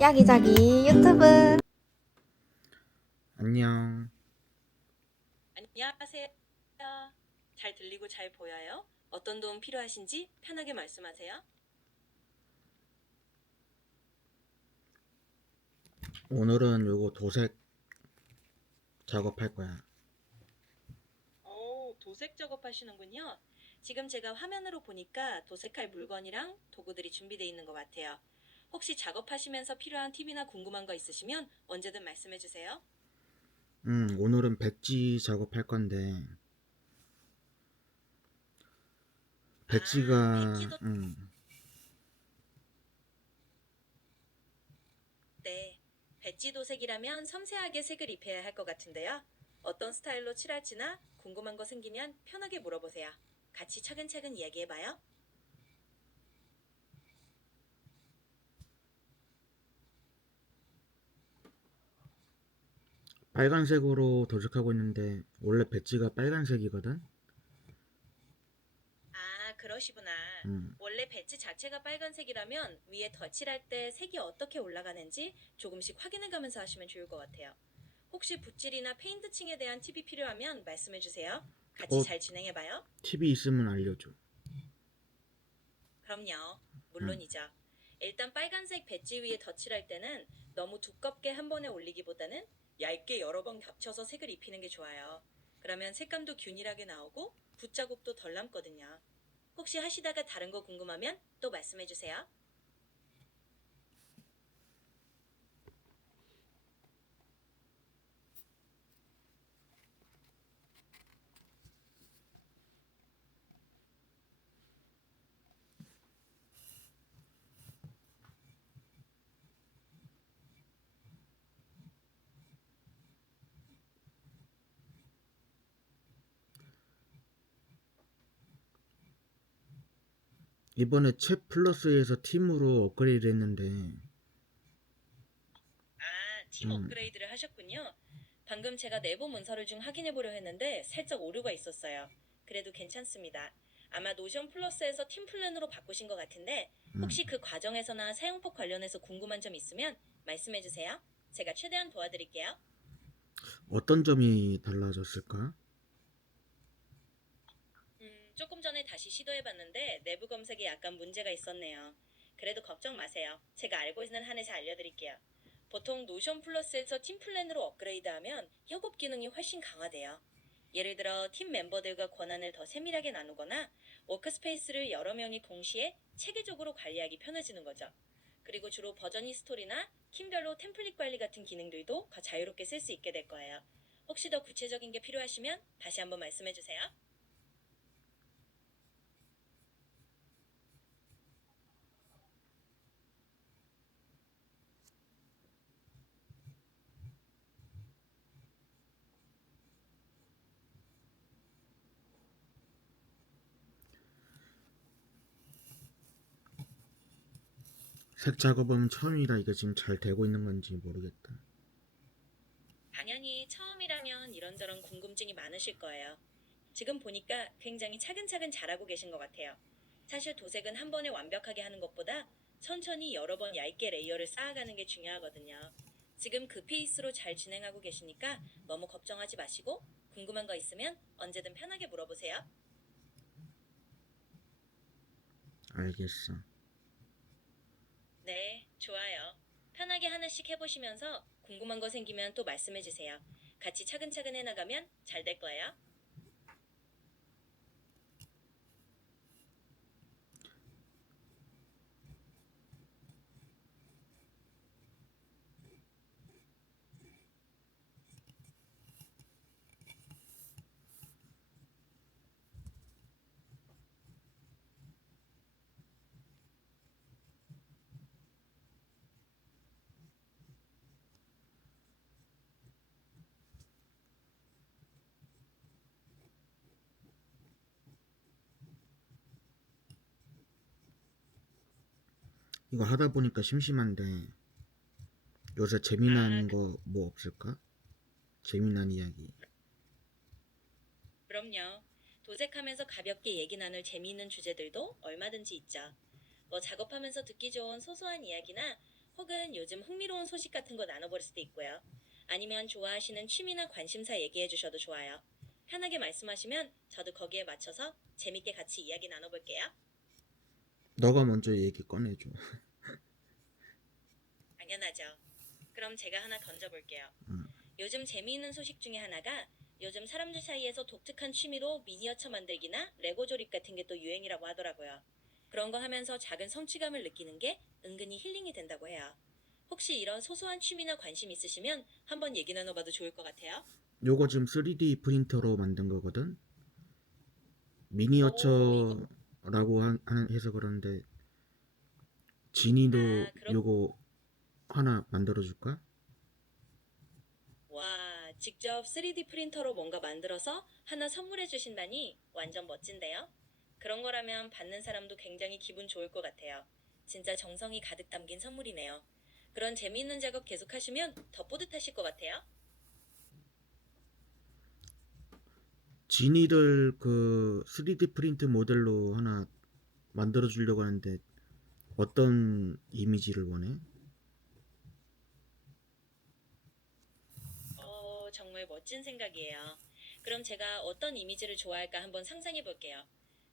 야기자기 유튜브. 안녕. 안녕하세요. 잘 들리고 잘 보여요? 어떤 도움 필요하신지 편하게 말씀하세요. 오늘은 요거 도색 작업할 거야. 도색 작업하시는군요. 지금 제가 화면으로 보니까 도색할 물건이랑 도구들이 준비되어 있는 것 같아요. 혹시 작업하시면서 필요한 팁이나 궁금한 거 있으시면 언제든 말씀해 주세요. 오늘은 배지 작업할 건데, 배지가, 배지도 네. 배지 도색이라면 섬세하게 색을 입혀야 할 것 같은데요. 어떤 스타일로 칠할지나 궁금한 거 생기면 편하게 물어보세요. 같이 차근차근 이야기해봐요. 빨간색으로 도색하고 있는데, 원래 배지가 빨간색이거든? 그러시구나. 음, 원래 배지 자체가 빨간색이라면 위에 덧칠할 때 색이 어떻게 올라가는지 조금씩 확인해 가면서 하시면 좋을 것 같아요. 혹시 붓질이나 페인트층에 대한 팁이 필요하면 말씀해 주세요. 같이 어, 잘 진행해봐요. 팁이 있으면 알려줘. 그럼요. 음, 물론이죠. 일단 빨간색 배지 위에 덧칠할 때는 너무 두껍게 한 번에 올리기보다는 얇게 여러 번 겹쳐서 색을 입히는 게 좋아요. 그러면 색감도 균일하게 나오고 붓자국도 덜 남거든요. 혹시 하시다가 다른 거 궁금하면 또 말씀해 주세요. 이번에 챗 플러스에서 팀으로 업그레이드 했는데, 팀 음, 업그레이드를 하셨군요. 방금 제가 내부 문서를 좀 확인해 보려 했는데 살짝 오류가 있었어요. 그래도 괜찮습니다. 아마 노션 플러스에서 팀 플랜으로 바꾸신 것 같은데 음, 혹시 그 과정에서나 사용법 관련해서 궁금한 점 있으면 말씀해 주세요. 제가 최대한 도와드릴게요. 어떤 점이 달라졌을까? 조금 전에 다시 시도해 봤는데 내부 검색에 약간 문제가 있었네요. 그래도 걱정 마세요. 제가 알고 있는 한에서 알려드릴게요. 보통 노션 플러스에서 팀 플랜으로 업그레이드하면 협업 기능이 훨씬 강화돼요. 예를 들어 팀 멤버들과 권한을 더 세밀하게 나누거나 워크스페이스를 여러 명이 동시에 체계적으로 관리하기 편해지는 거죠. 그리고 주로 버전 히스토리나 팀별로 템플릿 관리 같은 기능들도 더 자유롭게 쓸 수 있게 될 거예요. 혹시 더 구체적인 게 필요하시면 다시 한번 말씀해 주세요. 색 작업은 처음이라 이게 지금 잘 되고 있는 건지 모르겠다. 당연히 처음이라면 이런저런 궁금증이 많으실 거예요. 지금 보니까 굉장히 차근차근 잘하고 계신 것 같아요. 사실 도색은 한 번에 완벽하게 하는 것보다 천천히 여러 번 얇게 레이어를 쌓아가는 게 중요하거든요. 지금 그 페이스로 잘 진행하고 계시니까 너무 걱정하지 마시고 궁금한 거 있으면 언제든 편하게 물어보세요. 알겠어. 네, 좋아요. 편하게 하나씩 해보시면서 궁금한 거 생기면 또 말씀해 주세요. 같이 차근차근 해나가면 잘 될 거예요. 이거 하다 보니까 심심한데, 요새 재미난 거 뭐 없을까? 재미난 이야기. 그럼요. 도색하면서 가볍게 얘기 나눌 재미있는 주제들도 얼마든지 있죠. 뭐 작업하면서 듣기 좋은 소소한 이야기나 혹은 요즘 흥미로운 소식 같은 거 나눠볼 수도 있고요. 아니면 좋아하시는 취미나 관심사 얘기해 주셔도 좋아요. 편하게 말씀하시면 저도 거기에 맞춰서 재밌게 같이 이야기 나눠볼게요. 너가 먼저 얘기 꺼내줘. 당연하죠. 그럼 제가 하나 던져볼게요. 응. 요즘 재미있는 소식 중에 하나가 요즘 사람들 사이에서 독특한 취미로 미니어처 만들기나 레고 조립 같은 게 또 유행이라고 하더라고요. 그런 거 하면서 작은 성취감을 느끼는 게 은근히 힐링이 된다고 해요. 혹시 이런 소소한 취미나 관심 있으시면 한번 얘기 나눠봐도 좋을 것 같아요. 요거 지금 3D 프린터로 만든 거거든. 이거 미니어처라고 해서 그런데 진이도 그럼 요거 하나 만들어 줄까? 와, 직접 3D 프린터로 뭔가 만들어서 하나 선물해 주신다니 완전 멋진데요? 그런 거라면 받는 사람도 굉장히 기분 좋을 것 같아요. 진짜 정성이 가득 담긴 선물이네요. 그런 재미있는 작업 계속 하시면 더 뿌듯하실 것 같아요. 진이들 그 3D 프린트 모델로 하나 만들어 주려고 하는데 어떤 이미지를 원해? 정말 멋진 생각이에요. 그럼 제가 어떤 이미지를 좋아할까 한번 상상해 볼게요.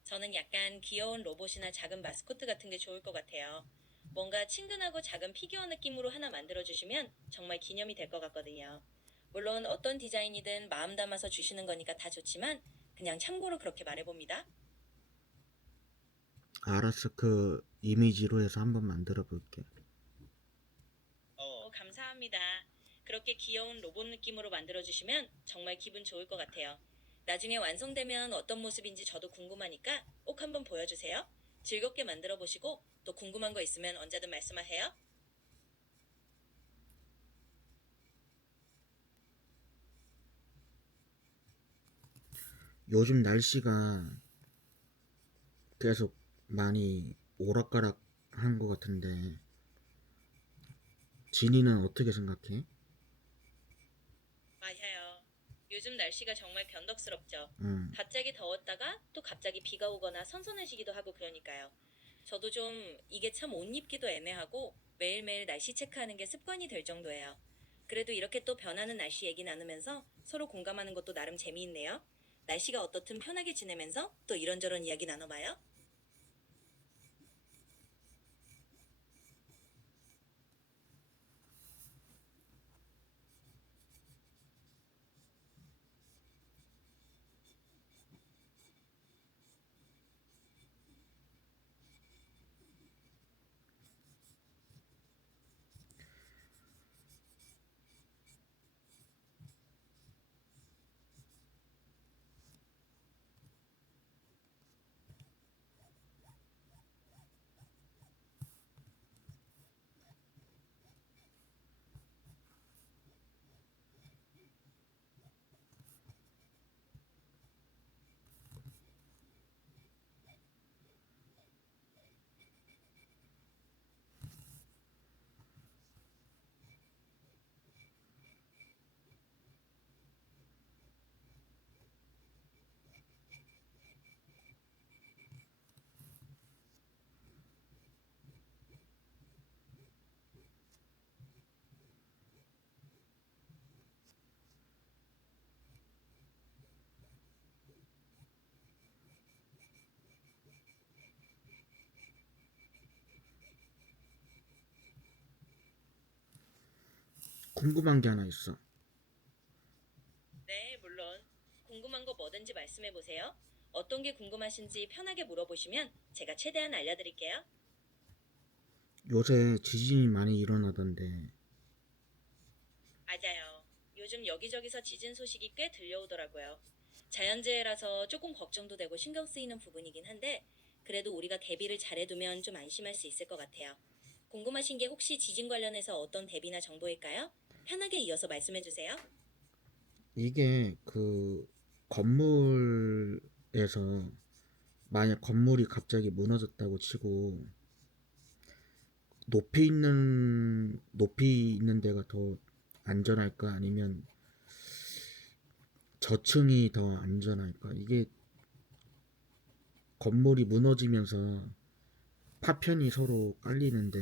저는 약간 귀여운 로봇이나 작은 마스코트 같은 게 좋을 것 같아요. 뭔가 친근하고 작은 피규어 느낌으로 하나 만들어 주시면 정말 기념이 될 것 같거든요. 물론 어떤 디자인이든 마음 담아서 주시는 거니까 다 좋지만 그냥 참고로 그렇게 말해봅니다. 알았어. 그 이미지로 해서 한번 만들어 볼게. 감사합니다. 그렇게 귀여운 로봇 느낌으로 만들어주시면 정말 기분 좋을 것 같아요. 나중에 완성되면 어떤 모습인지 저도 궁금하니까 꼭 한번 보여주세요. 즐겁게 만들어 보시고 또 궁금한 거 있으면 언제든 말씀하세요. 요즘 날씨가 계속 많이 오락가락한 것 같은데 진이는 어떻게 생각해? 맞아요. 요즘 날씨가 정말 변덕스럽죠. 응. 갑자기 더웠다가 또 갑자기 비가 오거나 선선해지기도 하고 그러니까요. 저도 좀 이게 참 옷 입기도 애매하고 매일매일 날씨 체크하는 게 습관이 될 정도예요. 그래도 이렇게 또 변하는 날씨 얘기 나누면서 서로 공감하는 것도 나름 재미있네요. 날씨가 어떻든 편하게 지내면서 또 이런저런 이야기 나눠봐요. 궁금한 게 하나 있어. 네, 물론. 궁금한 거 뭐든지 말씀해 보세요. 어떤 게 궁금하신지 편하게 물어보시면 제가 최대한 알려드릴게요. 요새 지진이 많이 일어나던데 맞아요. 요즘 여기저기서 지진 소식이 꽤 들려오더라고요. 자연재해라서 조금 걱정도 되고 신경 쓰이는 부분이긴 한데, 그래도 우리가 대비를 잘해두면 좀 안심할 수 있을 것 같아요. 궁금하신 게 혹시 지진 관련해서 어떤 대비나 정보일까요? 편하게 이어서 말씀해 주세요. 이게 그 건물에서 만약 건물이 갑자기 무너졌다고 치고 높이 있는 데가 더 안전할까 아니면 저층이 더 안전할까? 이게 건물이 무너지면서 파편이 서로 깔리는데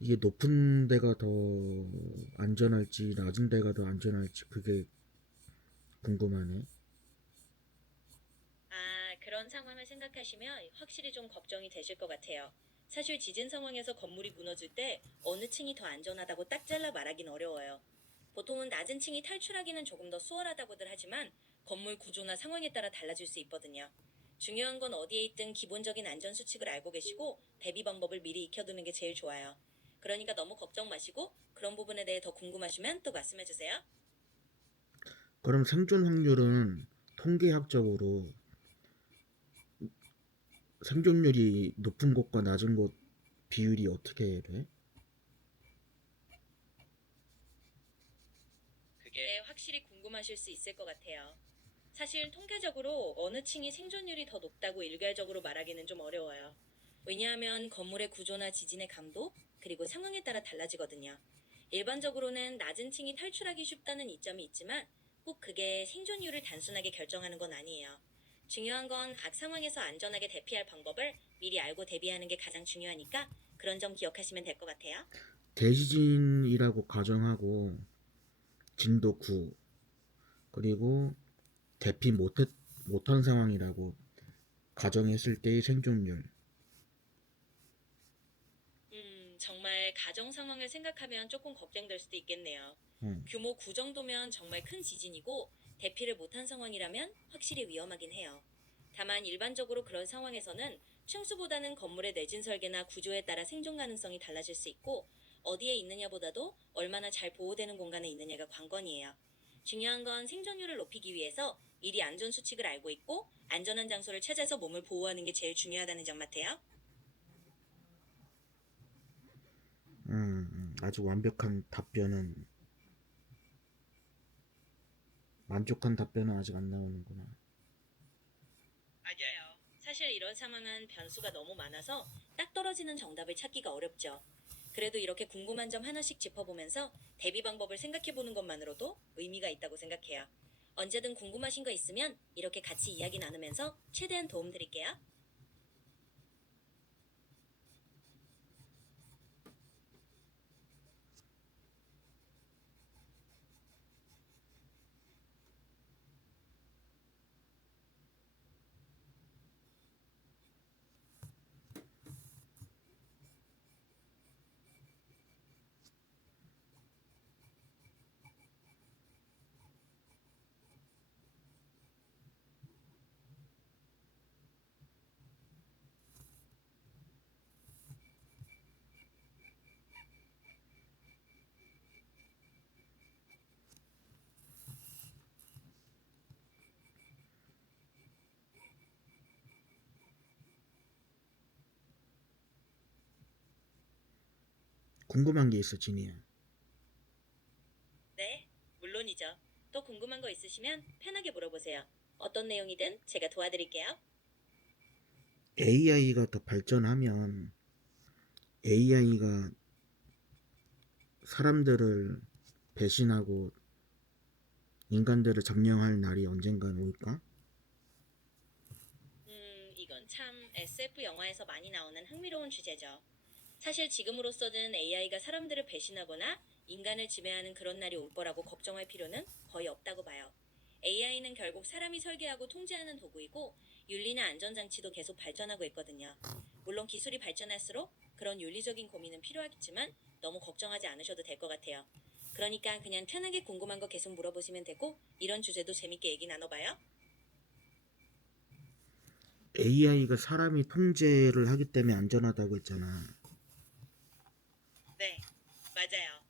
이게 높은 데가 더 안전할지 낮은 데가 더 안전할지 그게 궁금하네. 아, 그런 상황을 생각하시면 확실히 좀 걱정이 되실 것 같아요. 사실 지진 상황에서 건물이 무너질 때 어느 층이 더 안전하다고 딱 잘라 말하긴 어려워요. 보통은 낮은 층이 탈출하기는 조금 더 수월하다고들 하지만 건물 구조나 상황에 따라 달라질 수 있거든요. 중요한 건 어디에 있든 기본적인 안전 수칙을 알고 계시고 대비 방법을 미리 익혀두는 게 제일 좋아요. 그러니까 너무 걱정 마시고 그런 부분에 대해 더 궁금하시면 또 말씀해 주세요. 그럼 생존 확률은 통계학적으로 생존율이 높은 곳과 낮은 곳 비율이 어떻게 돼? 그게 확실히 궁금하실 수 있을 것 같아요. 사실 통계적으로 어느 층이 생존율이 더 높다고 일괄적으로 말하기는 좀 어려워요. 왜냐하면 건물의 구조나 지진의 강도, 그리고 상황에 따라 달라지거든요. 일반적으로는 낮은 층이 탈출하기 쉽다는 이점이 있지만 꼭 그게 생존율을 단순하게 결정하는 건 아니에요. 중요한 건 각 상황에서 안전하게 대피할 방법을 미리 알고 대비하는 게 가장 중요하니까 그런 점 기억하시면 될 것 같아요. 대지진이라고 가정하고 진도 9 그리고 대피 못한 상황이라고 가정했을 때의 생존율. 정말 가정 상황을 생각하면 조금 걱정될 수도 있겠네요. 어. 규모 9 정도면 정말 큰 지진이고 대피를 못한 상황이라면 확실히 위험하긴 해요. 다만 일반적으로 그런 상황에서는 층수보다는 건물의 내진 설계나 구조에 따라 생존 가능성이 달라질 수 있고 어디에 있느냐보다도 얼마나 잘 보호되는 공간에 있느냐가 관건이에요. 중요한 건 생존율을 높이기 위해서 미리 안전 수칙을 알고 있고 안전한 장소를 찾아서 몸을 보호하는 게 제일 중요하다는 점 같아요. 아주 완벽한 답변은 만족한 답변은 아직 안 나오는구나. 맞아요. 사실 이런 상황은 변수가 너무 많아서 딱 떨어지는 정답을 찾기가 어렵죠. 그래도 이렇게 궁금한 점 하나씩 짚어보면서 대비 방법을 생각해보는 것만으로도 의미가 있다고 생각해요. 언제든 궁금하신 거 있으면 이렇게 같이 이야기 나누면서 최대한 도움 드릴게요. 궁금한 게 있어, 진이야. 네, 물론이죠. 또 궁금한 거 있으시면 편하게 물어보세요. 어떤 내용이든 제가 도와드릴게요. AI가 더 발전하면 AI가 사람들을 배신하고 인간들을 점령할 날이 언젠간 올까? 이건 참 SF 영화에서 많이 나오는 흥미로운 주제죠. 사실 지금으로서는 AI가 사람들을 배신하거나 인간을 지배하는 그런 날이 올 거라고 걱정할 필요는 거의 없다고 봐요. AI는 결국 사람이 설계하고 통제하는 도구이고 윤리나 안전장치도 계속 발전하고 있거든요. 물론 기술이 발전할수록 그런 윤리적인 고민은 필요하겠지만 너무 걱정하지 않으셔도 될 것 같아요. 그러니까 그냥 편하게 궁금한 거 계속 물어보시면 되고 이런 주제도 재밌게 얘기 나눠봐요. AI가 사람이 통제를 하기 때문에 안전하다고 했잖아. 네, 맞아요.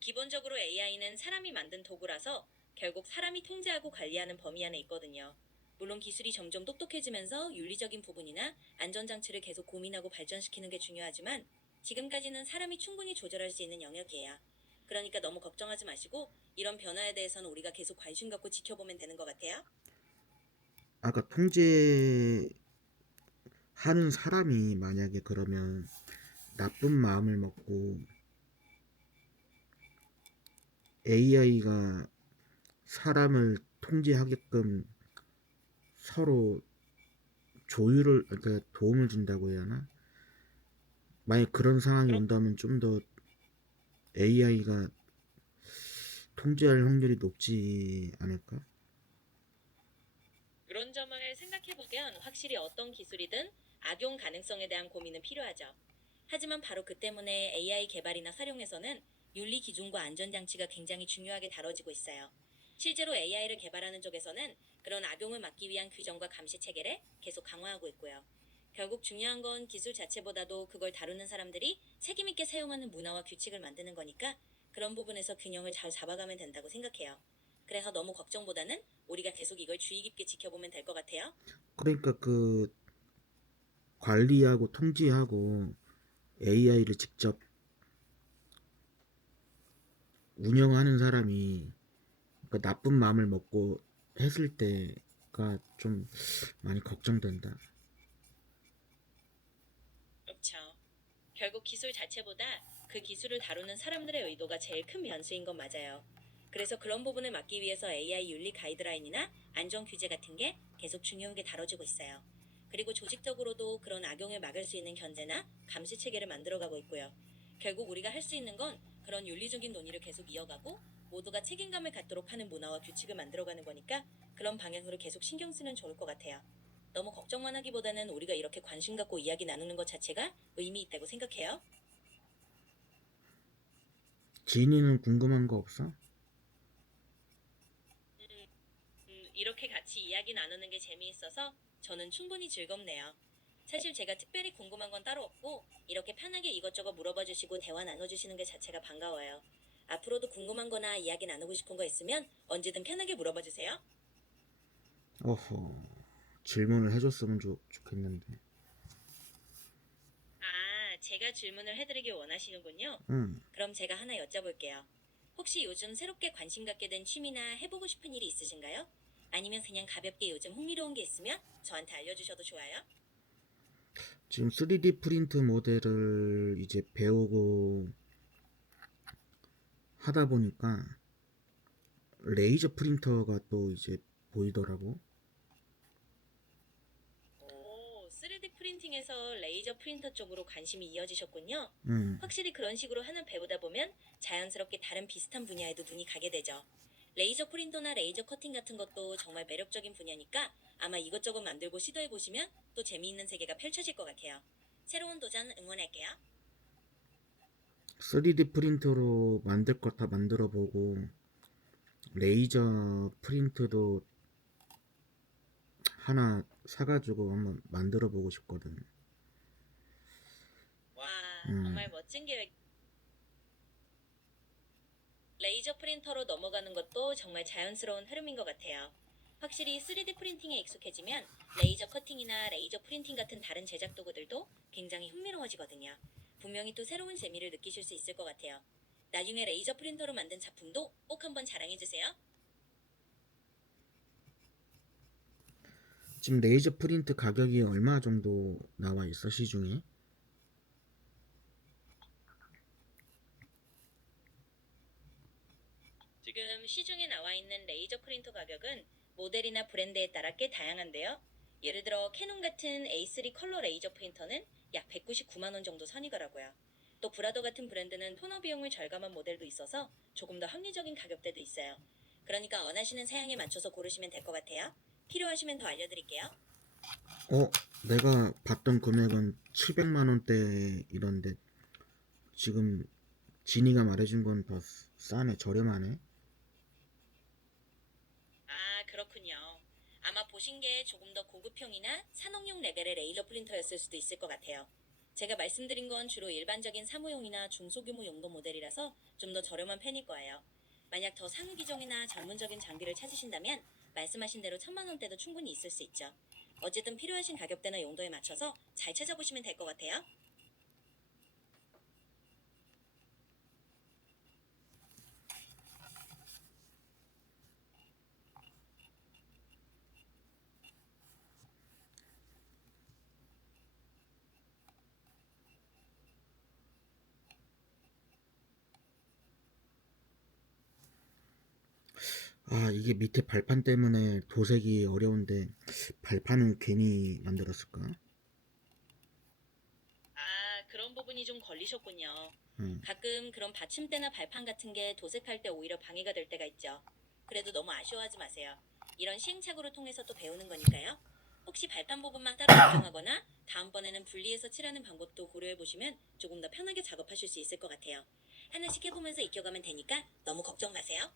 기본적으로 AI는 사람이 만든 도구라서 결국 사람이 통제하고 관리하는 범위 안에 있거든요. 물론 기술이 점점 똑똑해지면서 윤리적인 부분이나 안전장치를 계속 고민하고 발전시키는 게 중요하지만 지금까지는 사람이 충분히 조절할 수 있는 영역이에요. 그러니까 너무 걱정하지 마시고 이런 변화에 대해서는 우리가 계속 관심 갖고 지켜보면 되는 것 같아요. 아까 통제하는 사람이 만약에 그러면 나쁜 마음을 먹고 AI가 사람을 통제하게끔 서로 조율을, 그러니까 도움을 준다고 해야 하나? 만약 그런 상황이 그럼 온다면 좀 더 AI가 통제할 확률이 높지 않을까? 그런 점을 생각해보면 확실히 어떤 기술이든 악용 가능성에 대한 고민은 필요하죠. 하지만 바로 그 때문에 AI 개발이나 활용에서는 윤리 기준과 안전장치가 굉장히 중요하게 다뤄지고 있어요. 실제로 AI를 개발하는 쪽에서는 그런 악용을 막기 위한 규정과 감시 체계를 계속 강화하고 있고요. 결국 중요한 건 기술 자체보다도 그걸 다루는 사람들이 책임있게 사용하는 문화와 규칙을 만드는 거니까 그런 부분에서 균형을 잘 잡아가면 된다고 생각해요. 그래서 너무 걱정보다는 우리가 계속 이걸 주의 깊게 지켜보면 될 것 같아요. 그러니까 그 관리하고 통제하고 AI를 직접 운영하는 사람이 그 나쁜 마음을 먹고 했을 때가 좀 많이 걱정된다. 그렇죠. 결국 기술 자체보다 그 기술을 다루는 사람들의 의도가 제일 큰 변수인 건 맞아요. 그래서 그런 부분을 막기 위해서 AI 윤리 가이드라인이나 안전 규제 같은 게 계속 중요하게 다뤄지고 있어요. 그리고 조직적으로도 그런 악용을 막을 수 있는 견제나 감시 체계를 만들어가고 있고요. 결국 우리가 할 수 있는 건 그런 윤리적인 논의를 계속 이어가고 모두가 책임감을 갖도록 하는 문화와 규칙을 만들어가는 거니까 그런 방향으로 계속 신경 쓰면 좋을 것 같아요. 너무 걱정만 하기보다는 우리가 이렇게 관심 갖고 이야기 나누는 것 자체가 의미 있다고 생각해요. 지인이는 궁금한 거 없어? 이렇게 같이 이야기 나누는 게 재미있어서 저는 충분히 즐겁네요. 사실 제가 특별히 궁금한 건 따로 없고 이렇게 편하게 이것저것 물어봐 주시고 대화 나눠주시는 게 자체가 반가워요. 앞으로도 궁금한 거나 이야기 나누고 싶은 거 있으면 언제든 편하게 물어봐 주세요. 어허, 질문을 해줬으면 좋겠는데. 아, 제가 질문을 해드리길 원하시는군요. 응. 그럼 제가 하나 여쭤볼게요. 혹시 요즘 새롭게 관심 갖게 된 취미나 해보고 싶은 일이 있으신가요? 아니면 그냥 가볍게 요즘 흥미로운 게 있으면 저한테 알려주셔도 좋아요. 지금 3D 프린트 모델을 이제 배우고 하다 보니까 레이저 프린터가 또 이제 보이더라고. 오, 3D 프린팅에서 레이저 프린터 쪽으로 관심이 이어지셨군요. 응. 확실히 그런 식으로 하나 배우다 보면 자연스럽게 다른 비슷한 분야에도 눈이 가게 되죠. 레이저 프린터나 레이저 커팅 같은 것도 정말 매력적인 분야니까 아마 이것저것 만들고 시도해 보시면 또 재미있는 세계가 펼쳐질 것 같아요. 새로운 도전 응원할게요. 3D 프린터로 만들 것 다 만들어 보고 레이저 프린트도 하나 사가지고 한번 만들어 보고 싶거든. 와, 음. 정말 멋진 계획. 레이저 프린터로 넘어가는 것도 정말 자연스러운 흐름인 것 같아요. 확실히 3D 프린팅에 익숙해지면 레이저 커팅이나 레이저 프린팅 같은 다른 제작 도구들도 굉장히 흥미로워지거든요. 분명히 또 새로운 재미를 느끼실 수 있을 것 같아요. 나중에 레이저 프린터로 만든 작품도 꼭 한번 자랑해주세요. 지금 레이저 프린트 가격이 얼마 정도 나와 있어, 시중에? 지금 시중에 나와 있는 레이저 프린터 가격은 모델이나 브랜드에 따라 꽤 다양한데요. 예를 들어 캐논 같은 A3 컬러 레이저 프린터는 약 199만 원 정도 선이더라고요. 또 브라더 같은 브랜드는 토너 비용을 절감한 모델도 있어서 조금 더 합리적인 가격대도 있어요. 그러니까 원하시는 사양에 맞춰서 고르시면 될 것 같아요. 필요하시면 더 알려드릴게요. 내가 봤던 금액은 700만 원대 이런데 지금 진이가 말해준 건 더 싸네, 저렴하네. 아, 그렇군요. 아마 보신 게 조금 더 고급형이나 산업용 레벨의 레이저 프린터였을 수도 있을 것 같아요. 제가 말씀드린 건 주로 일반적인 사무용이나 중소규모 용도 모델이라서 좀 더 저렴한 편일 거예요. 만약 더 상위 기종이나 전문적인 장비를 찾으신다면 말씀하신 대로 1000만 원대도 충분히 있을 수 있죠. 어쨌든 필요하신 가격대나 용도에 맞춰서 잘 찾아보시면 될 것 같아요. 아, 이게 밑에 발판 때문에 도색이 어려운데 발판은 괜히 만들었을까? 아, 그런 이런 부분이 좀 걸리셨군요. 응. 가끔 그런 받침대나 발판 같은 게 도색할 때 오히려 방해가 될 때가 있죠. 그래도 너무 아쉬워하지 마세요. 이런 시행착오를 통해서 또 배우는 거니까요. 혹시 발판 부분만 따로 조정하거나 다음번에는 분리해서 칠하는 방법도 고려해보시면 조금 더 편하게 작업하실 수 있을 것 같아요. 하나씩 해보면서 익혀가면 되니까 너무 걱정 마세요.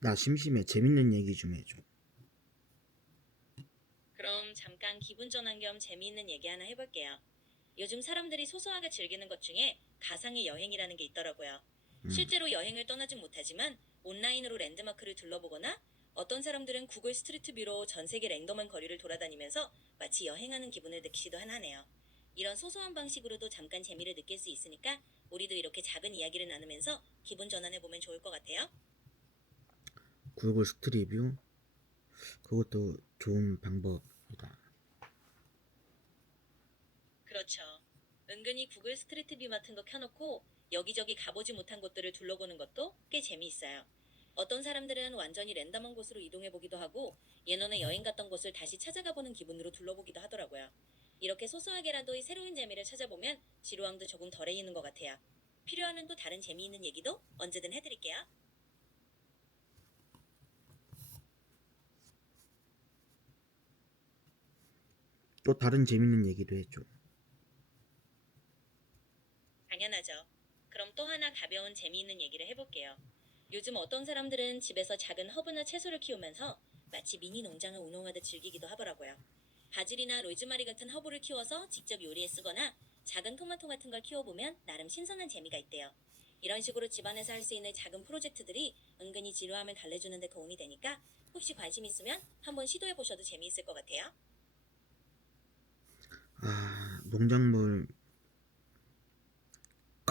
나 심심해. 재밌는 얘기 좀 해줘. 그럼 잠깐 기분 전환 겸 재미있는 얘기 하나 해볼게요. 요즘 사람들이 소소하게 즐기는 것 중에 가상의 여행이라는 게 있더라고요. 응. 실제로 여행을 떠나진 못하지만 온라인으로 랜드마크를 둘러보거나 어떤 사람들은 구글 스트리트 뷰로 전 세계 랜덤한 거리를 돌아다니면서 마치 여행하는 기분을 느끼기도 하네요. 이런 소소한 방식으로도 잠깐 재미를 느낄 수 있으니까 우리도 이렇게 작은 이야기를 나누면서 기분 전환해보면 좋을 것 같아요. 구글 스트리뷰? 그것도 좋은 방법이다. 그렇죠. 은근히 구글 스트리트 뷰 같은 거 켜놓고 여기저기 가보지 못한 곳들을 둘러보는 것도 꽤 재미있어요. 어떤 사람들은 완전히 랜덤한 곳으로 이동해보기도 하고 예전에 여행 갔던 곳을 다시 찾아가보는 기분으로 둘러보기도 하더라고요. 이렇게 소소하게라도 이 새로운 재미를 찾아보면 지루함도 조금 덜해지는 것 같아요. 필요하면 또 다른 재미있는 얘기도 언제든 해드릴게요. 또 다른 재밌는 얘기도 해줘. 당연하죠. 그럼 또 하나 가벼운 재미있는 얘기를 해볼게요. 요즘 어떤 사람들은 집에서 작은 허브나 채소를 키우면서 마치 미니 농장을 운영하듯 즐기기도 하더라고요. 바질이나 로즈마리 같은 허브를 키워서 직접 요리에 쓰거나 작은 토마토 같은 걸 키워보면 나름 신선한 재미가 있대요. 이런 식으로 집안에서 할 수 있는 작은 프로젝트들이 은근히 지루함을 달래주는 데 도움이 되니까 혹시 관심 있으면 한번 시도해보셔도 재미있을 것 같아요. 아, 농작물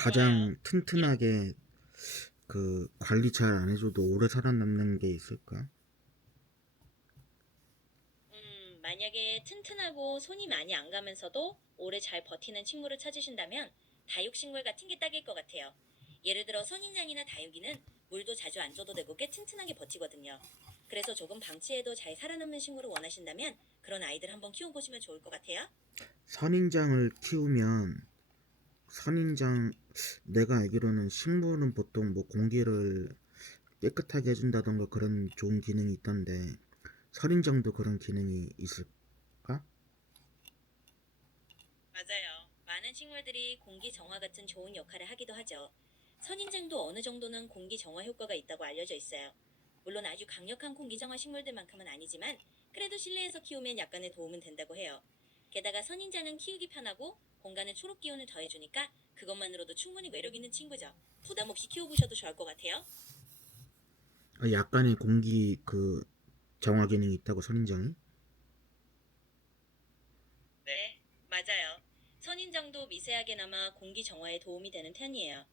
좋아요. 가장 튼튼하게 그 관리 잘 안 해줘도 오래 살아남는 게 있을까? 만약에 튼튼하고 손이 많이 안 가면서도 오래 잘 버티는 식물을 찾으신다면 다육식물 같은 게 딱일 것 같아요. 예를 들어 선인장이나 다육이는 물도 자주 안 줘도 되고 꽤 튼튼하게 버티거든요. 그래서 조금 방치해도 잘 살아남는 식물을 원하신다면 그런 아이들 한번 키워보시면 좋을 것 같아요. 선인장을 키우면 선인장 내가 알기로는 식물은 보통 뭐 공기를 깨끗하게 해준다던가 그런 좋은 기능이 있던데 선인장도 그런 기능이 있을까? 맞아요. 많은 식물들이 공기 정화 같은 좋은 역할을 하기도 하죠. 선인장도 어느 정도는 공기 정화 효과가 있다고 알려져 있어요. 물론 아주 강력한 공기 정화 식물들만큼은 아니지만 그래도 실내에서 키우면 약간의 도움은 된다고 해요. 게다가 선인장은 키우기 편하고 공간에 초록 기운을 더해주니까 그것만으로도 충분히 매력 있는 친구죠. 부담 없이 키워보셔도 좋을 것 같아요. 약간의 공기 정화 기능이 있다고 선인장이? 네, 맞아요. 선인장도 미세하게나마 공기 정화에 도움이 되는 편이에요.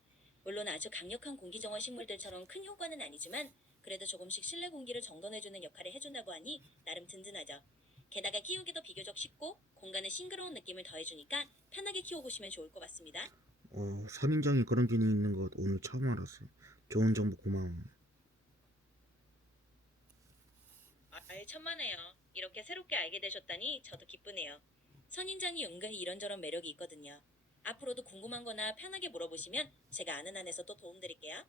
물론 아주 강력한 공기 정화 식물들처럼 큰 효과는 아니지만 그래도 조금씩 실내 공기를 정돈해주는 역할을 해준다고 하니 나름 든든하죠. 게다가 키우기도 비교적 쉽고 공간에 싱그러운 느낌을 더해주니까 편하게 키워보시면 좋을 것 같습니다. 선인장이 그런 기능이 있는 거 오늘 처음 알았어. 좋은 정보 고마워. 아이, 천만에요. 이렇게 새롭게 알게 되셨다니 저도 기쁘네요. 선인장이 은근히 이런저런 매력이 있거든요. 앞으로도 궁금한 거나 편하게 물어보시면 제가 아는 한에서 또 도움드릴게요.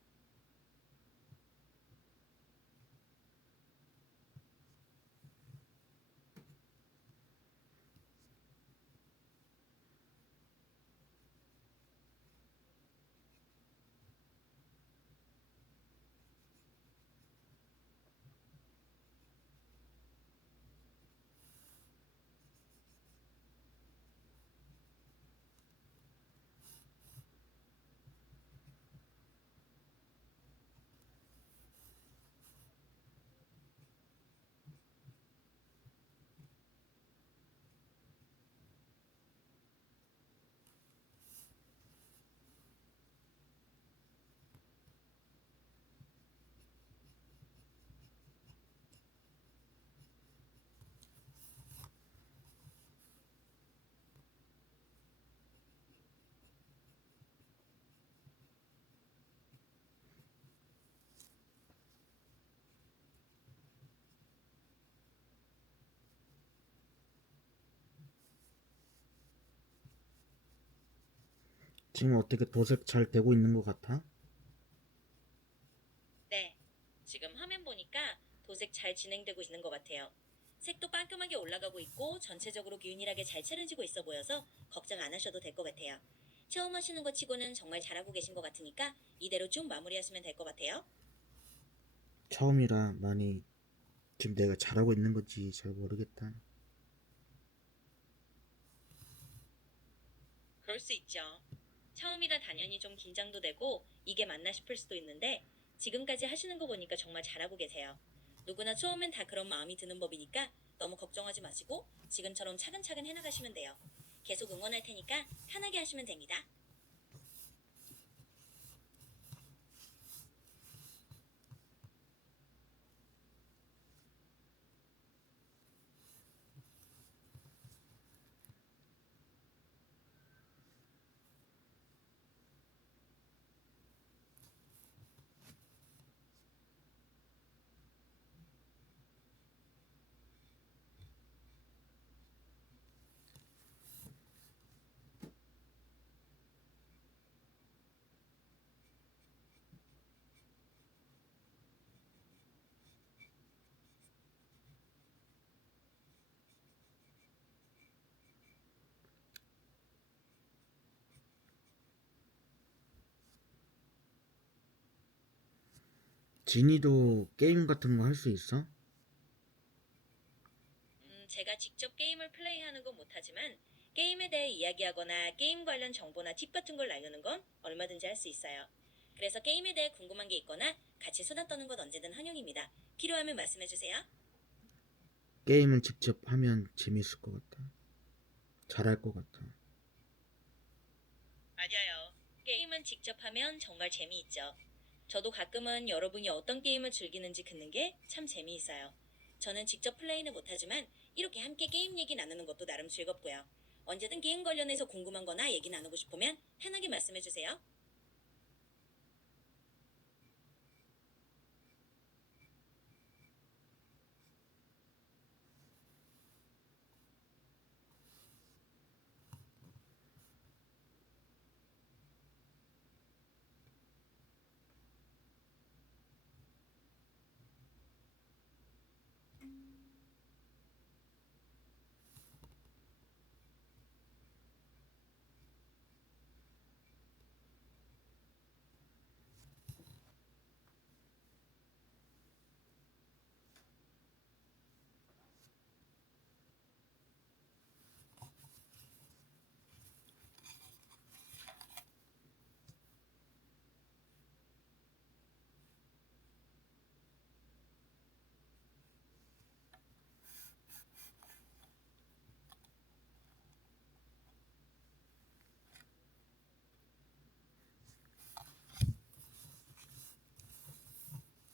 지금 어떻게 도색 잘 되고 있는 것 같아? 네, 지금 화면 보니까 도색 잘 진행되고 있는 것 같아요. 색도 깔끔하게 올라가고 있고 전체적으로 균일하게 잘 차려지고 있어 보여서 걱정 안 하셔도 될 것 같아요. 처음 하시는 것 치고는 정말 잘하고 계신 것 같으니까 이대로 쭉 마무리하시면 될 것 같아요. 처음이라 많이 지금 내가 잘하고 있는 건지 잘 모르겠다. 그럴 수 있죠. 처음이라 당연히 좀 긴장도 되고 이게 맞나 싶을 수도 있는데 지금까지 하시는 거 보니까 정말 잘하고 계세요. 누구나 처음엔 다 그런 마음이 드는 법이니까 너무 걱정하지 마시고 지금처럼 차근차근 해나가시면 돼요. 계속 응원할 테니까 편하게 하시면 됩니다. 진이도 게임 같은 거 할 수 있어? 제가 직접 게임을 플레이하는 건 못하지만 게임에 대해 이야기하거나 게임 관련 정보나 팁 같은 걸 나누는 건 얼마든지 할 수 있어요. 그래서 게임에 대해 궁금한 게 있거나 같이 수다 떠는 건 언제든 환영입니다. 필요하면 말씀해주세요. 게임을 직접 하면 재밌을 것 같아. 잘할 것 같아. 맞아요. 게임은 직접 하면 정말 재미있죠. 저도 가끔은 여러분이 어떤 게임을 즐기는지 듣는 게 참 재미있어요. 저는 직접 플레이는 못하지만 이렇게 함께 게임 얘기 나누는 것도 나름 즐겁고요. 언제든 게임 관련해서 궁금한 거나 얘기 나누고 싶으면 편하게 말씀해주세요.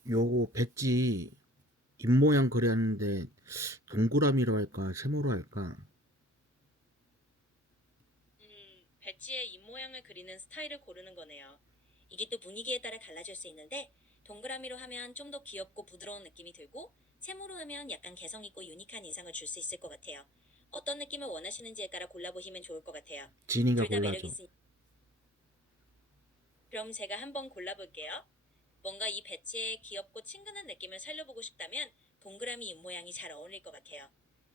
요거 배지 입모양 그렸는데 동그라미로 할까 세모로 할까? 배지의 입모양을 그리는 스타일을 고르는 거네요. 이게 또 분위기에 따라 달라질 수 있는데 동그라미로 하면 좀 더 귀엽고 부드러운 느낌이 들고 세모로 하면 약간 개성 있고 유니크한 인상을 줄 수 있을 것 같아요. 어떤 느낌을 원하시는지에 따라 골라보시면 좋을 것 같아요. 진이가 둘 다 매력 골라줘. 있으니 그럼 제가 한번 골라볼게요. 뭔가 이 배지의 귀엽고 친근한 느낌을 살려보고 싶다면 동그라미 입모양이 잘 어울릴 것 같아요.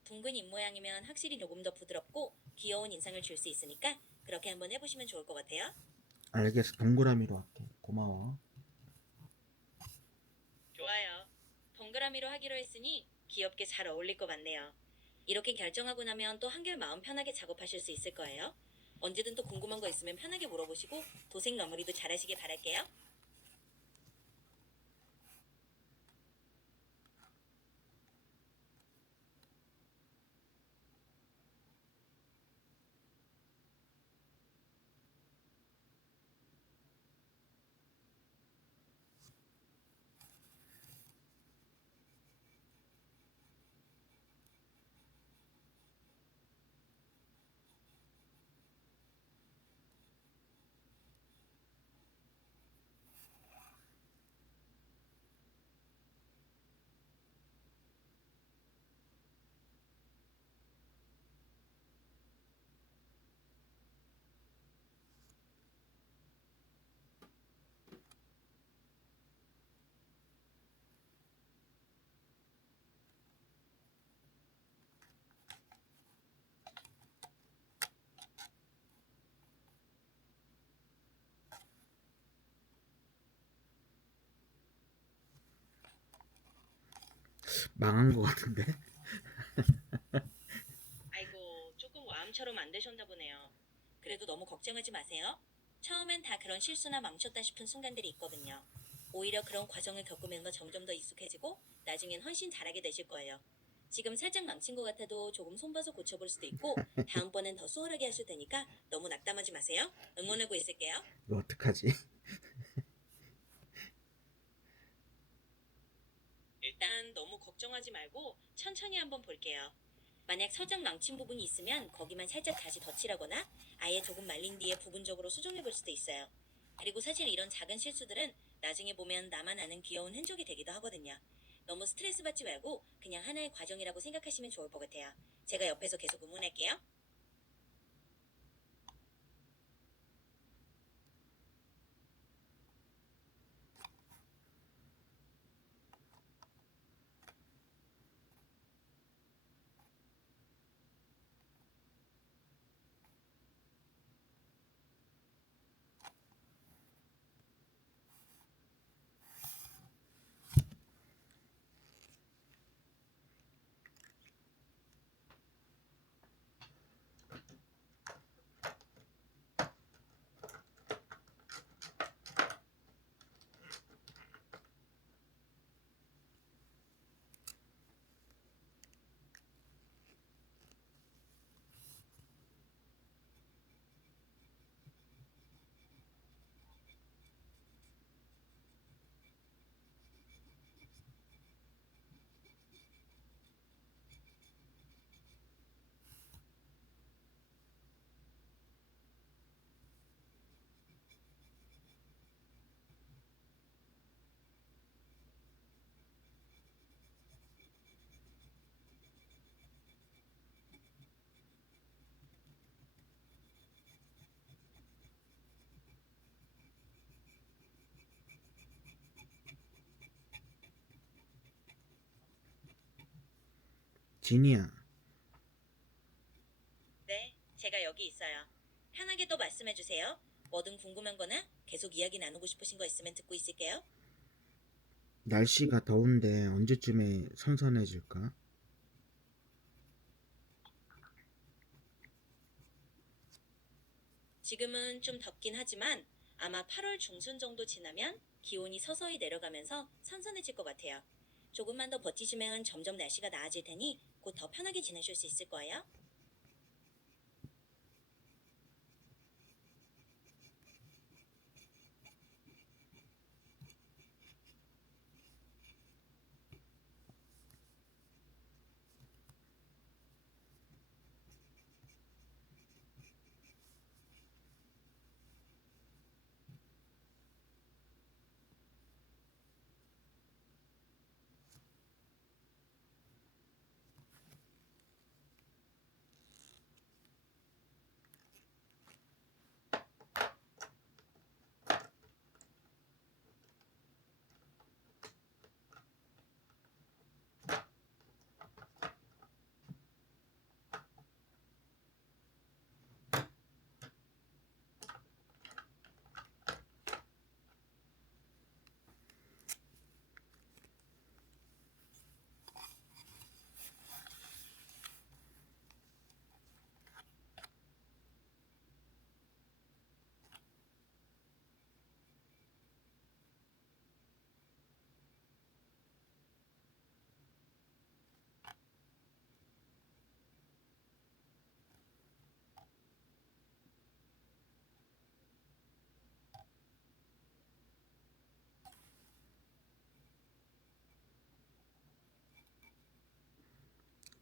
둥근 입모양이면 확실히 조금 더 부드럽고 귀여운 인상을 줄 수 있으니까 그렇게 한번 해보시면 좋을 것 같아요. 알겠어. 동그라미로 할게. 고마워. 좋아요. 동그라미로 하기로 했으니 귀엽게 잘 어울릴 것 같네요. 이렇게 결정하고 나면 또 한결 마음 편하게 작업하실 수 있을 거예요. 언제든 또 궁금한 거 있으면 편하게 물어보시고 도색 마무리도 잘하시길 바랄게요. 망한 것 같은데? 아이고, 조금 와음처럼 안 되셨나 보네요. 그래도 너무 걱정하지 마세요. 처음엔 다 그런 실수나 망쳤다 싶은 순간들이 있거든요. 오히려 그런 과정을 겪으면서 점점 더 익숙해지고 나중엔 훨씬 잘하게 되실 거예요. 지금 살짝 망친 것 같아도 조금 손봐서 고쳐볼 수도 있고 다음번엔 더 수월하게 하실 테니까 너무 낙담하지 마세요. 응원하고 있을게요. 이거 어떡하지? 일단 너무 걱정하지 말고 천천히 한번 볼게요. 만약 살짝 망친 부분이 있으면 거기만 살짝 다시 덧칠하거나 아예 조금 말린 뒤에 부분적으로 수정해 볼 수도 있어요. 그리고 사실 이런 작은 실수들은 나중에 보면 나만 아는 귀여운 흔적이 되기도 하거든요. 너무 스트레스 받지 말고 그냥 하나의 과정이라고 생각하시면 좋을 것 같아요. 제가 옆에서 계속 응원할게요. 진이야. 네, 제가 여기 있어요. 편하게 또 말씀해 주세요. 뭐든 궁금한 거나 계속 이야기 나누고 싶으신 거 있으면 듣고 있을게요. 날씨가 더운데 언제쯤에 선선해질까? 지금은 좀 덥긴 하지만 아마 8월 중순 정도 지나면 기온이 서서히 내려가면서 선선해질 것 같아요. 조금만 더 버티시면 점점 날씨가 나아질 테니 곧 더 편하게 지내실 수 있을 거예요.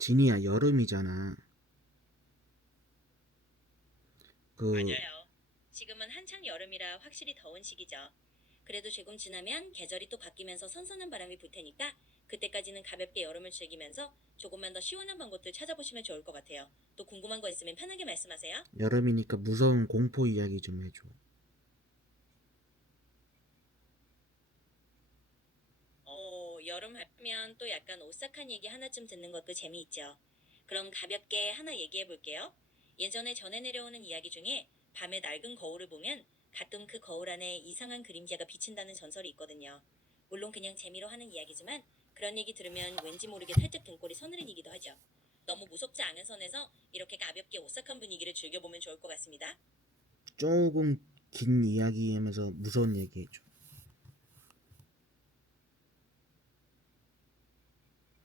진이야, 여름이잖아. 그 맞아요. 지금은 한창 여름이라 확실히 더운 시기죠. 그래도 조금 지나면 계절이 또 바뀌면서 선선한 바람이 불 테니까 그때까지는 가볍게 여름을 즐기면서 조금만 더 시원한 방법들 찾아보시면 좋을 것 같아요. 또 궁금한 거 있으면 편하게 말씀하세요. 여름이니까 무서운 공포 이야기 좀 해줘. 여름 하면 또 약간 오싹한 얘기 하나쯤 듣는 것도 재미있죠. 그럼 가볍게 하나 얘기해 볼게요. 예전에 전해 내려오는 이야기 중에 밤에 낡은 거울을 보면 가끔 그 거울 안에 이상한 그림자가 비친다는 전설이 있거든요. 물론 그냥 재미로 하는 이야기지만 그런 얘기 들으면 왠지 모르게 살짝 등골이 서늘해지기도 하죠. 너무 무섭지 않은 선에서 이렇게 가볍게 오싹한 분위기를 즐겨보면 좋을 것 같습니다. 조금 긴 이야기하면서 무서운 얘기 해줘.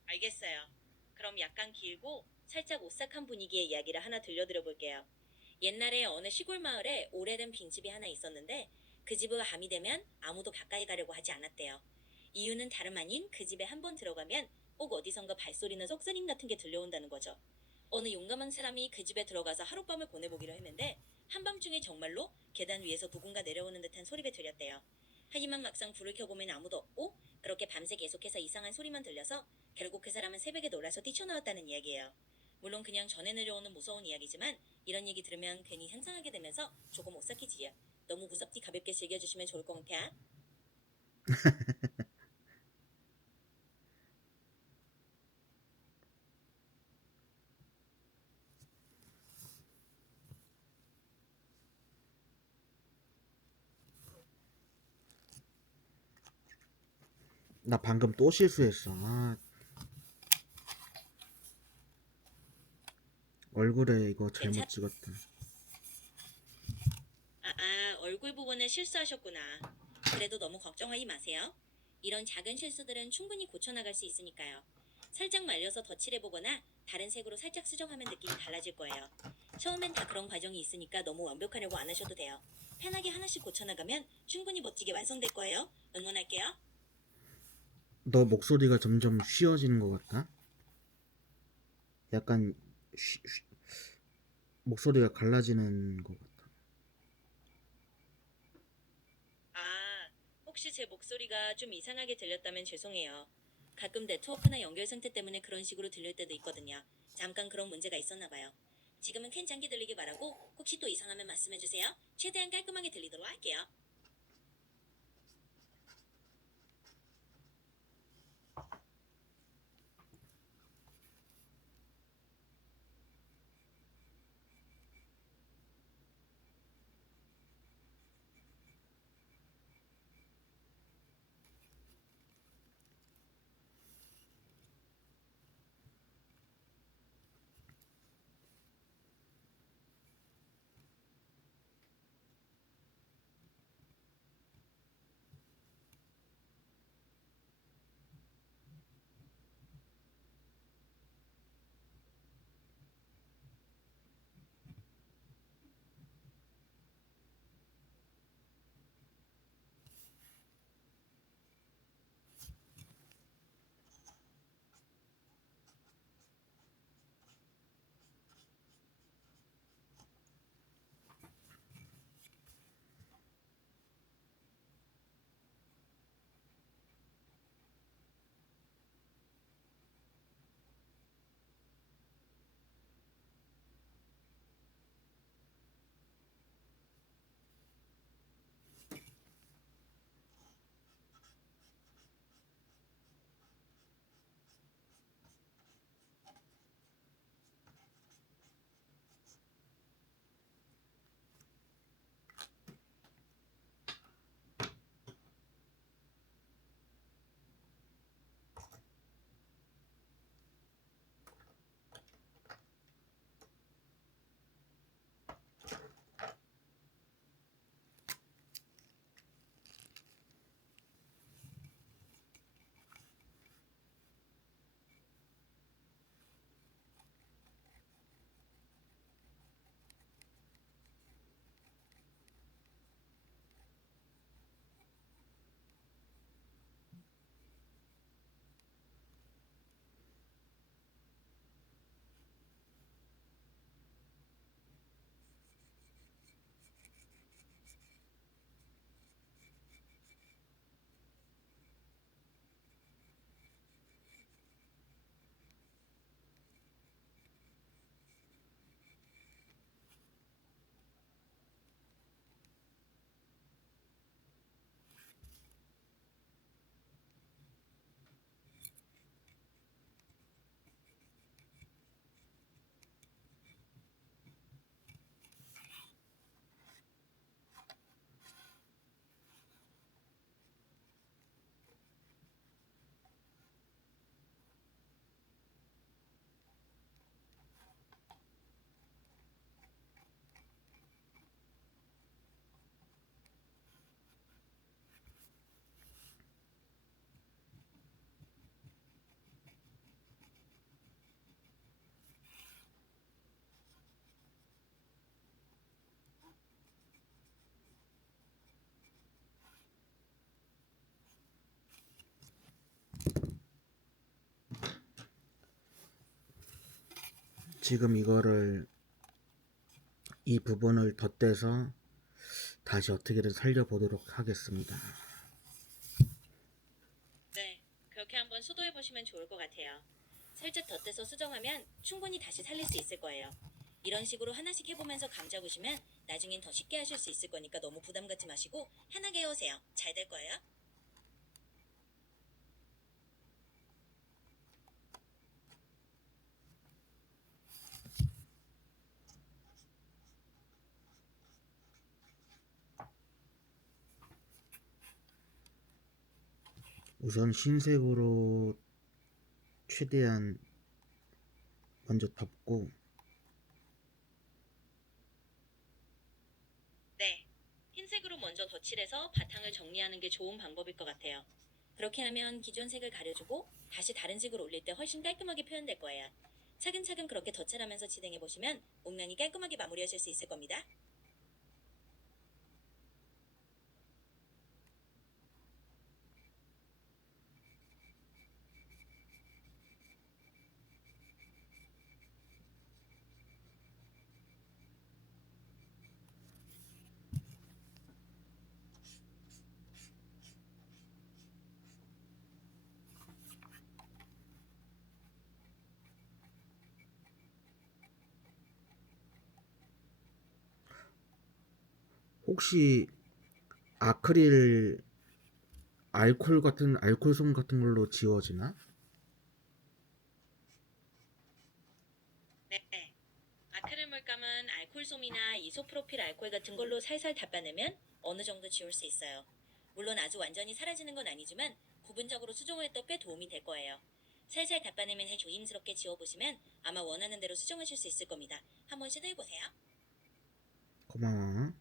알겠어요. 그럼 약간 길고 살짝 오싹한 분위기의 이야기를 하나 들려드려 볼게요. 옛날에 어느 시골 마을에 오래된 빈집이 하나 있었는데 그 집은 밤이 되면 아무도 가까이 가려고 하지 않았대요. 이유는 다름 아닌 그 집에 한 번 들어가면 꼭 어디선가 발소리나 속삭임 같은 게 들려온다는 거죠. 어느 용감한 사람이 그 집에 들어가서 하룻밤을 보내보기로 했는데 한밤중에 정말로 계단 위에서 누군가 내려오는 듯한 소리가 들렸대요. 하지만 막상 불을 켜보면 아무도 없고 그렇게 밤새 계속해서 이상한 소리만 들려서 결국 그 사람은 새벽에 놀라서 뛰쳐나왔다는 이야기예요. 물론 그냥 전해 내려오는 무서운 이야기지만 이런 얘기 들으면 괜히 상상하게 되면서 조금 오싹해지요. 너무 무섭지 가볍게 즐겨주시면 좋을 것 같아. 나 방금 또 실수했어. 얼굴에 이거 괜찮... 잘못 찍었다. 얼굴 부분을 실수하셨구나. 그래도 너무 걱정하지 마세요. 이런 작은 실수들은 충분히 고쳐나갈 수 있으니까요. 살짝 말려서 덧칠해보거나 다른 색으로 살짝 수정하면 느낌이 달라질 거예요. 처음엔 다 그런 과정이 있으니까 너무 완벽하려고 안 하셔도 돼요. 편하게 하나씩 고쳐나가면 충분히 멋지게 완성될 거예요. 응원할게요. 너 목소리가 점점 쉬워지는 것 같다. 약간 목소리가 갈라지는 것 같아. 혹시 제 목소리가 좀 이상하게 들렸다면 죄송해요. 가끔 네트워크나 연결 상태 때문에 그런 식으로 들릴 때도 있거든요. 잠깐 그런 문제가 있었나 봐요. 지금은 괜찮게 들리길 바라고 혹시 또 이상하면 말씀해주세요. 최대한 깔끔하게 들리도록 할게요. 지금 이 부분을 덧대서 다시 어떻게든 살려보도록 하겠습니다. 네, 그렇게 한번 시도해 보시면 좋을 것 같아요. 살짝 덧대서 수정하면 충분히 다시 살릴 수 있을 거예요. 이런 식으로 하나씩 해보면서 감 잡으시면 나중엔 더 쉽게 하실 수 있을 거니까 너무 부담 갖지 마시고 편하게 해오세요. 잘 될 거예요. 우선 흰색으로 최대한 먼저 덮고, 네, 흰색으로 먼저 덧칠해서 바탕을 정리하는 게 좋은 방법일 것 같아요. 그렇게 하면 기존 색을 가려주고 다시 다른 색을 올릴 때 훨씬 깔끔하게 표현될 거예요. 차근차근 그렇게 덧칠하면서 진행해 보시면 옷면이 깔끔하게 마무리하실 수 있을 겁니다. 혹시 아크릴 알콜솜 같은 걸로 지워지나? 네. 아크릴 물감은 알코올솜이나 이소프로필 알코올 같은 걸로 살살 닦아내면 어느 정도 지울 수 있어요. 물론 아주 완전히 사라지는 건 아니지만 부분적으로 수정을 해도 꽤 도움이 될 거예요. 살살 닦아내면서 조심스럽게 지워보시면 아마 원하는 대로 수정하실 수 있을 겁니다. 한번 시도해보세요. 고마워.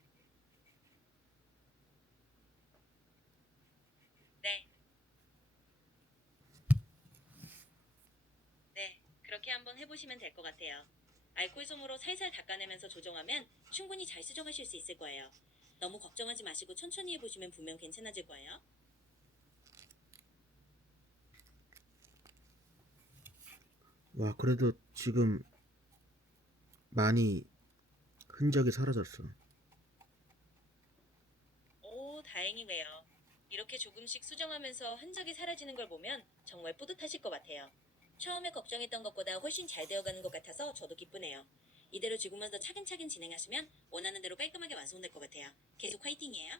네. 네. 그렇게 한번 해보시면 될 것 같아요. 알코올솜으로 살살 닦아내면서 조정하면 충분히 잘 수정하실 수 있을 거예요. 너무 걱정하지 마시고 천천히 해보시면 분명 괜찮아질 거예요. 와, 그래도 지금 많이 흔적이 사라졌어. 오, 다행이네요. 이렇게 조금씩 수정하면서 흔적이 사라지는 걸 보면 정말 뿌듯하실 것 같아요. 처음에 걱정했던 것보다 훨씬 잘 되어가는 것 같아서 저도 기쁘네요. 이대로 조금만 더 차근차근 진행하시면 원하는 대로 깔끔하게 완성될 것 같아요. 계속 화이팅이에요.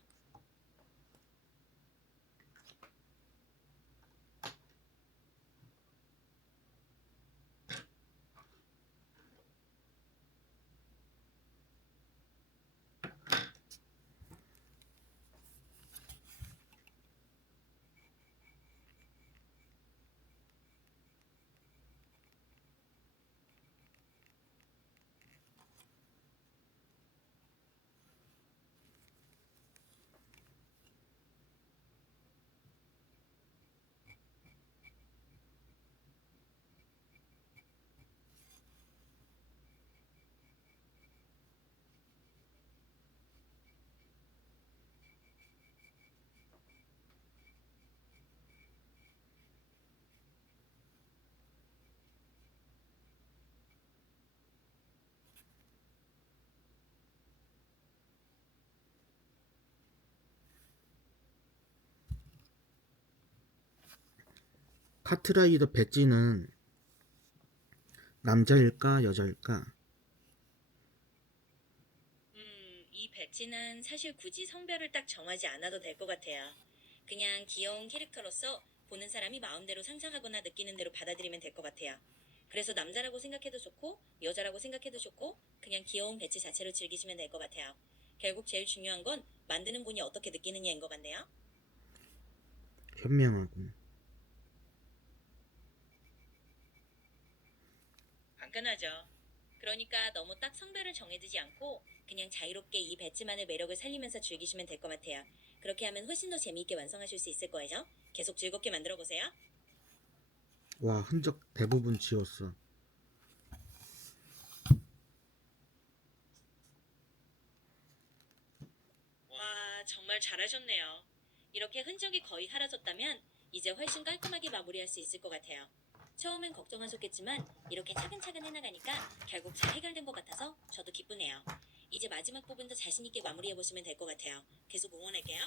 카트라이더 배지는 남자일까 여자일까? 이 배지는 사실 굳이 성별을 딱 정하지 않아도 될 것 같아요. 그냥 귀여운 캐릭터로서 보는 사람이 마음대로 상상하거나 느끼는 대로 받아들이면 될 것 같아요. 그래서 남자라고 생각해도 좋고 여자라고 생각해도 좋고 그냥 귀여운 배지 자체로 즐기시면 될 것 같아요. 결국 제일 중요한 건 만드는 분이 어떻게 느끼느냐인 것 같네요. 현명하군. 화끈하죠. 그러니까 너무 딱 성별을 정해두지 않고 그냥 자유롭게 이 배지만의 매력을 살리면서 즐기시면 될 것 같아요. 그렇게 하면 훨씬 더 재미있게 완성하실 수 있을 거예요. 계속 즐겁게 만들어 보세요. 와, 흔적 대부분 지웠어. 와, 정말 잘하셨네요. 이렇게 흔적이 거의 사라졌다면 이제 훨씬 깔끔하게 마무리할 수 있을 것 같아요. 처음엔 걱정하셨겠지만 이렇게 차근차근 해나가니까 결국 잘 해결된 것 같아서 저도 기쁘네요. 이제 마지막 부분도 자신 있게 마무리해보시면 될 것 같아요. 계속 응원할게요.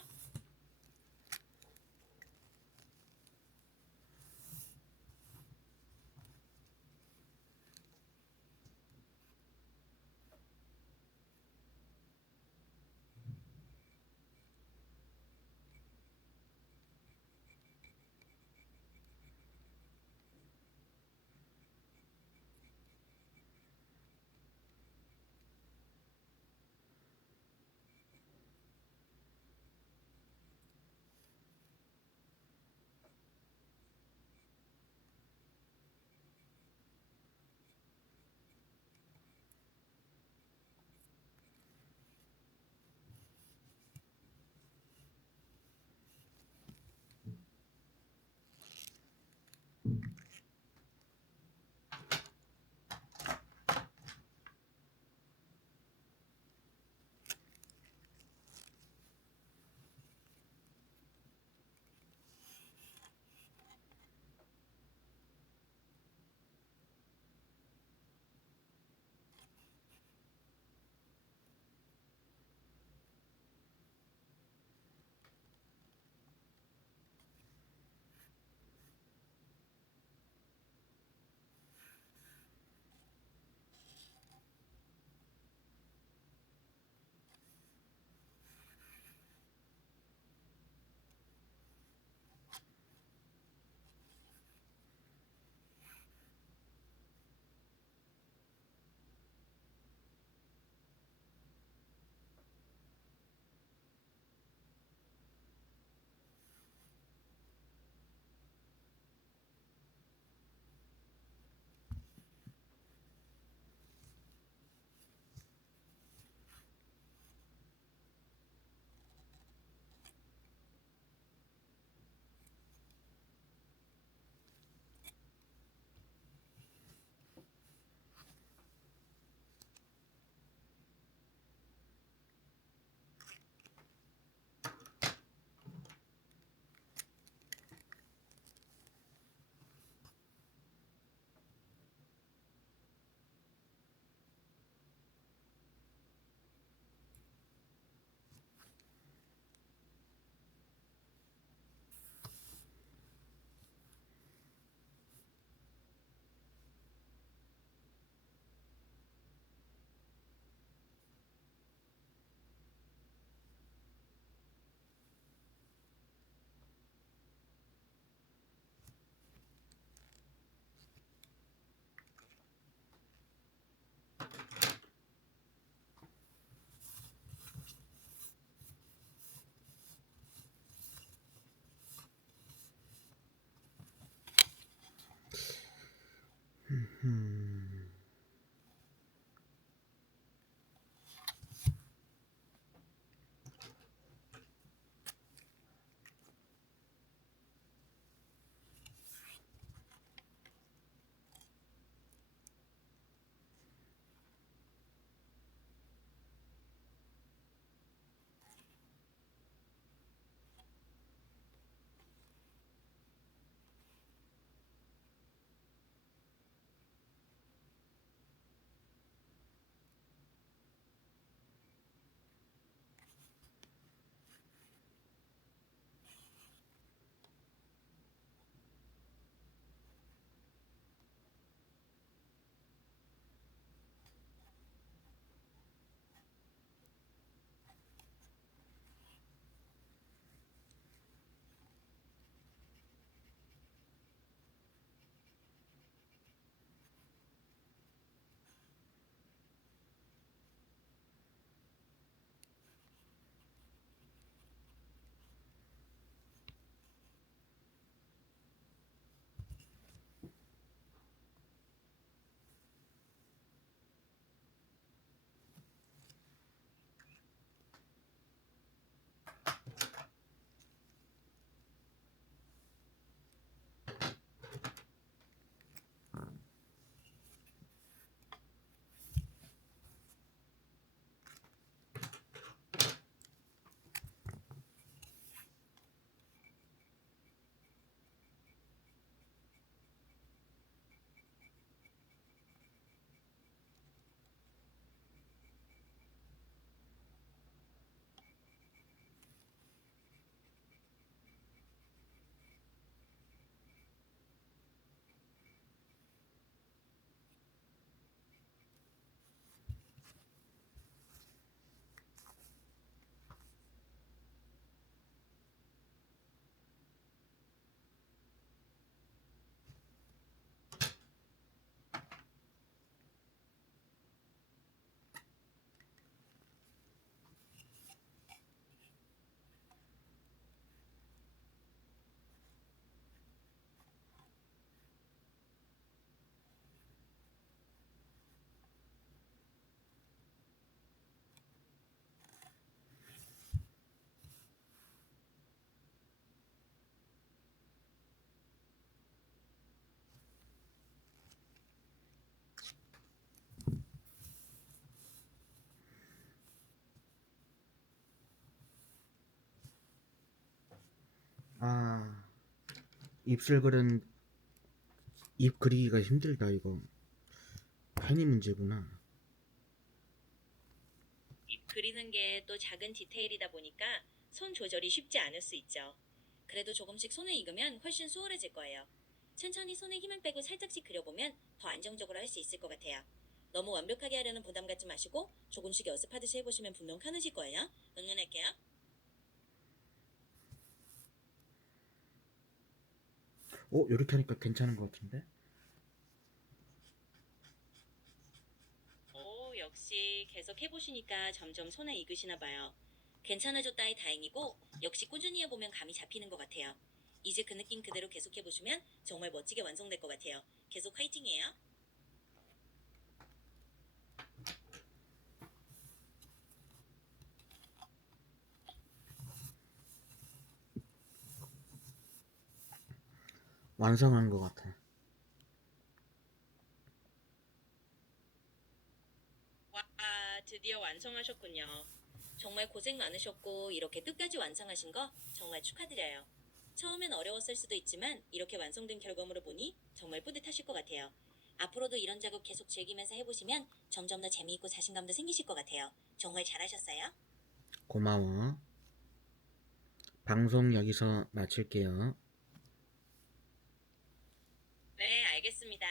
아, 입술 그린 입 그리기가 힘들다 이거. 펜이 문제구나. 입 그리는 게 또 작은 디테일이다 보니까 손 조절이 쉽지 않을 수 있죠. 그래도 조금씩 손을 익으면 훨씬 수월해질 거예요. 천천히 손에 힘을 빼고 살짝씩 그려보면 더 안정적으로 할 수 있을 것 같아요. 너무 완벽하게 하려는 부담 갖지 마시고 조금씩 연습하듯이 해보시면 분명 편해질 거예요. 응원할게요. 이렇게 하니까 괜찮은 것 같은데? 오, 역시 계속 해보시니까 점점 손에 익으시나 봐요. 괜찮아졌다니 다행이고 역시 꾸준히 해보면 감이 잡히는 것 같아요. 이제 그 느낌 그대로 계속 해보시면 정말 멋지게 완성될 것 같아요. 계속 화이팅해요. 완성한 것 같아. 와, 드디어 완성하셨군요. 정말 고생 많으셨고 이렇게 끝까지 완성하신 거 정말 축하드려요. 처음엔 어려웠을 수도 있지만 이렇게 완성된 결과물을 보니 정말 뿌듯하실 것 같아요. 앞으로도 이런 작업 계속 즐기면서 해보시면 점점 더 재미있고 자신감도 생기실 것 같아요. 정말 잘하셨어요. 고마워. 방송 여기서 마칠게요. 네, 알겠습니다.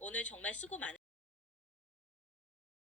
오늘 정말 수고 많으셨어요.